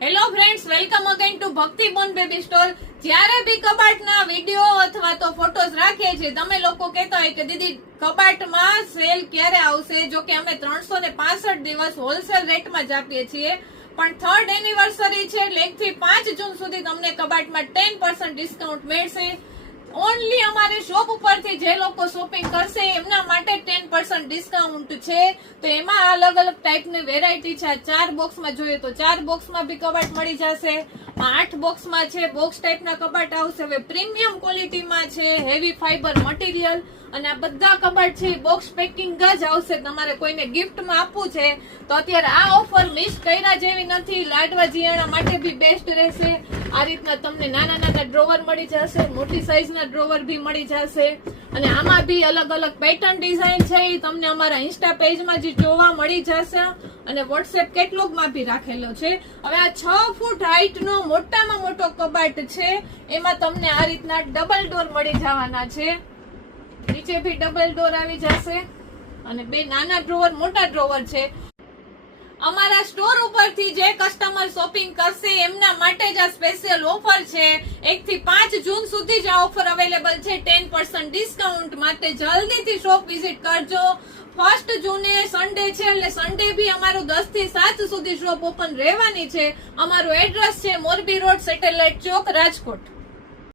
Hello friends, welcome again to ભક્તિ બોન baby store. જ્યારે બી કબાટના video અથવા તો ફોટોઝ રાખીએ છીએ, તમે લોકો કહેતા હોય કે દીદી કબાટમાં સેલ ક્યારે આવશે? જો કે અમે 365 દિવસ હોલસેલ રેટમાં જ આપીએ છીએ, પણ 3rd એનિવર્સરી છે એટલે 1 થી 5 જૂન સુધી તમને કબાટમાં 10% ડિસ્કાઉન્ટ મળશે. ઓનલી અમારી શોપ ઉપરથી જે લોકો શોપિંગ કરશે એમના માટે 10% ડિસ્કાઉન્ટ છે. તો એમાં અલગ અલગ ટાઈપની વેરાયટી છે. 4 બોક્સમાં જોઈએ તો 4 બોક્સમાં બી કબાટ મળી જશે. 8 બોક્સમાં છે, બોક્સ ટાઈપના કબાટ આવશે. હવે પ્રીમિયમ ક્વોલિટીમાં છે, હેવી ફાઈબર મટીરિયલ, અને આ બધા કબાટ છે બોક્સ પેકિંગ જ આવશે. તમારે કોઈને ગિફ્ટમાં આપવું છે તો અત્યારે આ ઓફર મિસ કર્યા જેવી નથી. લાડવા જીયાણા માટે બી બેસ્ટ રહેશે. આ રીતના તમને નાના નાના ડ્રોવર મળી જશે, મોટી સાઈઝના ડ્રોવર બી મળી જશે, અને આમાં બી અલગ અલગ પેટર્ન ડિઝાઇન છે એ તમને અમારા ઇન્સ્ટા પેજમાં જ જોવા મળી જશે, અને વોટ્સએપ કેટલોગમાં બી રાખેલો છે. હવે આ 6 ફૂટ હાઈટનો મોટામાં મોટો કબાટ છે, એમાં તમને આ રીતના ડબલ ડોર મળી જવાના છે. નીચે બી ડબલ ડોર આવી જશે, અને 2 નાના ડ્રોવર, મોટા ડ્રોવર છે. અમારા સ્ટોર ઉપરથી જે કસ્ટમર શોપિંગ કરશે એમના માટે જ આ સ્પેશિયલ ઓફર છે. 1 થી 5 જૂન સુધી જ આ ઓફર અવેલેબલ છે 10% ડિસ્કાઉન્ટ માટે. જલ્દીથી શોપ વિઝિટ કરજો. 1 જૂને સન્ડે છે એટલે સન્ડે બી અમારું 10 થી 7 સુધી શોપ ઓપન રહેવાની છે. અમારું એડ્રેસ છે મોરબી રોડ, સેટેલાઇટ ચોક, રાજકોટ.